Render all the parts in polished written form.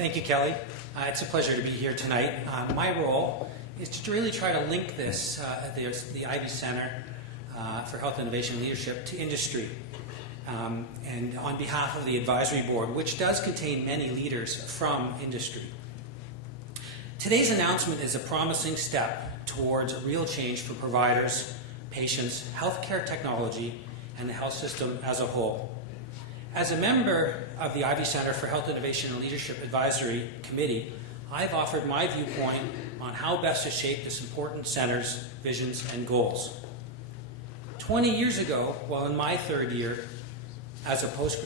Thank you, Kelly. It's a pleasure to be here tonight. My role is to really try to link this, the Ivy Center for Health Innovation and Leadership, to industry. And on behalf of the advisory board, which does contain many leaders from industry. Today's announcement is a promising step towards real change for providers, patients, healthcare technology, and the health system as a whole. As a member of the Ivy Center for Health Innovation and Leadership Advisory Committee, I've offered my viewpoint on how best to shape this important center's visions and goals. 20 years ago, while in my third year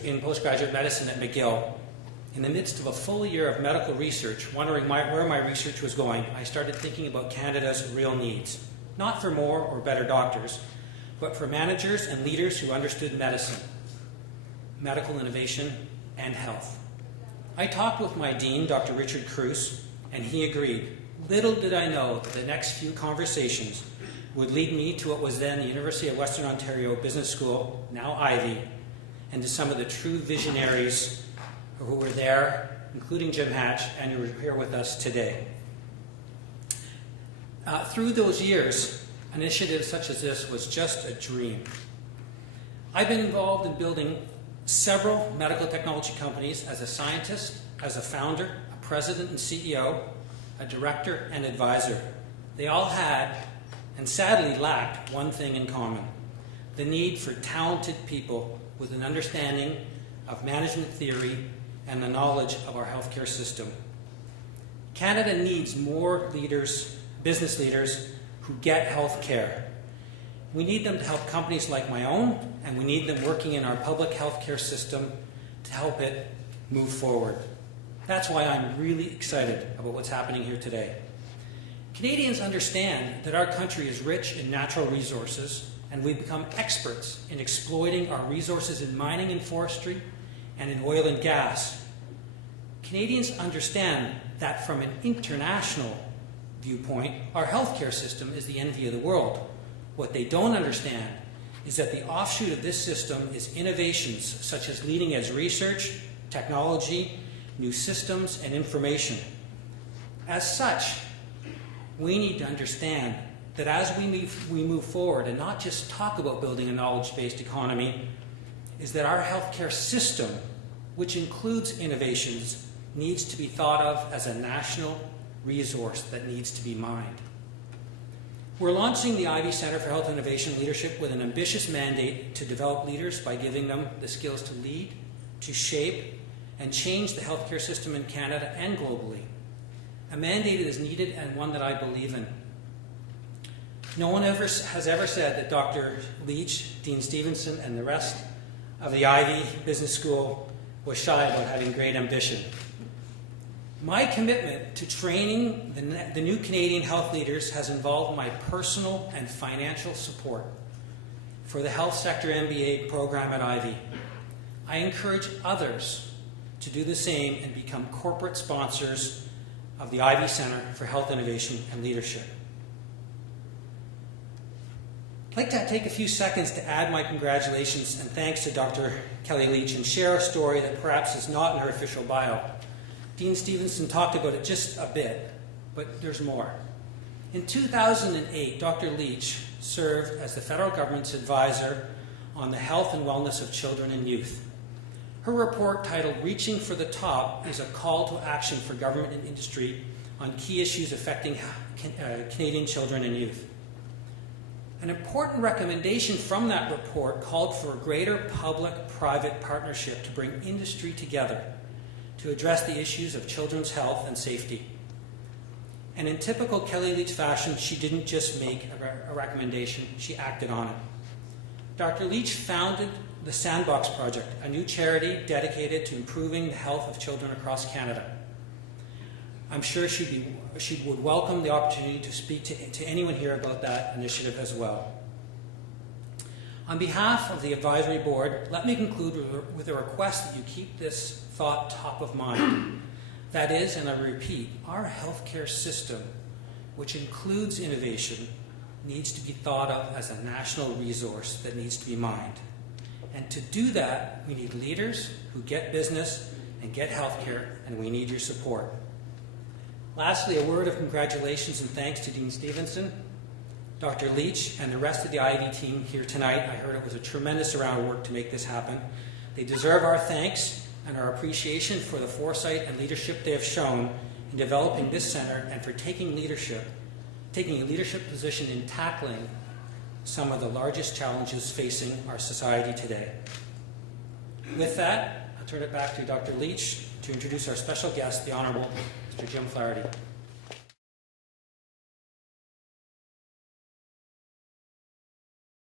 in postgraduate medicine at McGill, in the midst of a full year of medical research, wondering where my research was going, I started thinking about Canada's real needs. Not for more or better doctors, but for managers and leaders who understood medicine, medical innovation, and health. I talked with my dean, Dr. Richard Cruz, and he agreed. Little did I know that the next few conversations would lead me to what was then the University of Western Ontario Business School, now Ivy, and to some of the true visionaries who were there, including Jim Hatch, and who are here with us today. Through those years, an initiative such as this was just a dream. I've been involved in building several medical technology companies as a scientist, as a founder, a president and CEO, a director and advisor. They all had, and sadly lacked, one thing in common: the need for talented people with an understanding of management theory and the knowledge of our healthcare system. Canada needs more leaders, business leaders, who get healthcare. We need them to help companies like my own, and we need them working in our public healthcare system to help it move forward. That's why I'm really excited about what's happening here today. Canadians understand that our country is rich in natural resources, and we've become experts in exploiting our resources in mining and forestry and in oil and gas. Canadians understand that from an international viewpoint, our healthcare system is the envy of the world. What they don't understand is that the offshoot of this system is innovations such as leading-edge research, technology, new systems, and information. As such, we need to understand that as we move forward and not just talk about building a knowledge-based economy, is that our healthcare system, which includes innovations, needs to be thought of as a national resource that needs to be mined. We're launching the Ivy Center for Health Innovation Leadership with an ambitious mandate to develop leaders by giving them the skills to lead, to shape, and change the healthcare system in Canada and globally. A mandate that is needed and one that I believe in. No one has ever said that Dr. Leach, Dean Stevenson, and the rest of the Ivy Business School was shy about having great ambition. My commitment to training the new Canadian health leaders has involved my personal and financial support for the Health Sector MBA program at Ivy. I encourage others to do the same and become corporate sponsors of the Ivy Center for Health Innovation and Leadership. I'd like to take a few seconds to add my congratulations and thanks to Dr. Kelly Leach and share a story that perhaps is not in her official bio. Dean Stevenson talked about it just a bit, but there's more. In 2008, Dr. Leach served as the federal government's advisor on the health and wellness of children and youth. Her report, titled "Reaching for the Top," is a call to action for government and industry on key issues affecting Canadian children and youth. An important recommendation from that report called for a greater public-private partnership to bring industry together to address the issues of children's health and safety. And in typical Kelly Leach fashion, she didn't just make a recommendation, she acted on it. Dr. Leach founded the Sandbox Project, a new charity dedicated to improving the health of children across Canada. I'm sure she would welcome the opportunity to speak to anyone here about that initiative as well. On behalf of the advisory board, let me conclude with a request that you keep this thought top of mind. That is, and I repeat, our healthcare system, which includes innovation, needs to be thought of as a national resource that needs to be mined. And to do that, we need leaders who get business and get health care, and we need your support. Lastly, a word of congratulations and thanks to Dean Stevenson, Dr. Leach, and the rest of the Ivy team here tonight. I heard it was a tremendous amount of work to make this happen. They deserve our thanks and our appreciation for the foresight and leadership they have shown in developing this center and for taking a leadership position in tackling some of the largest challenges facing our society today. With that, I'll turn it back to Dr. Leach to introduce our special guest, the Honorable Mr. Jim Flaherty.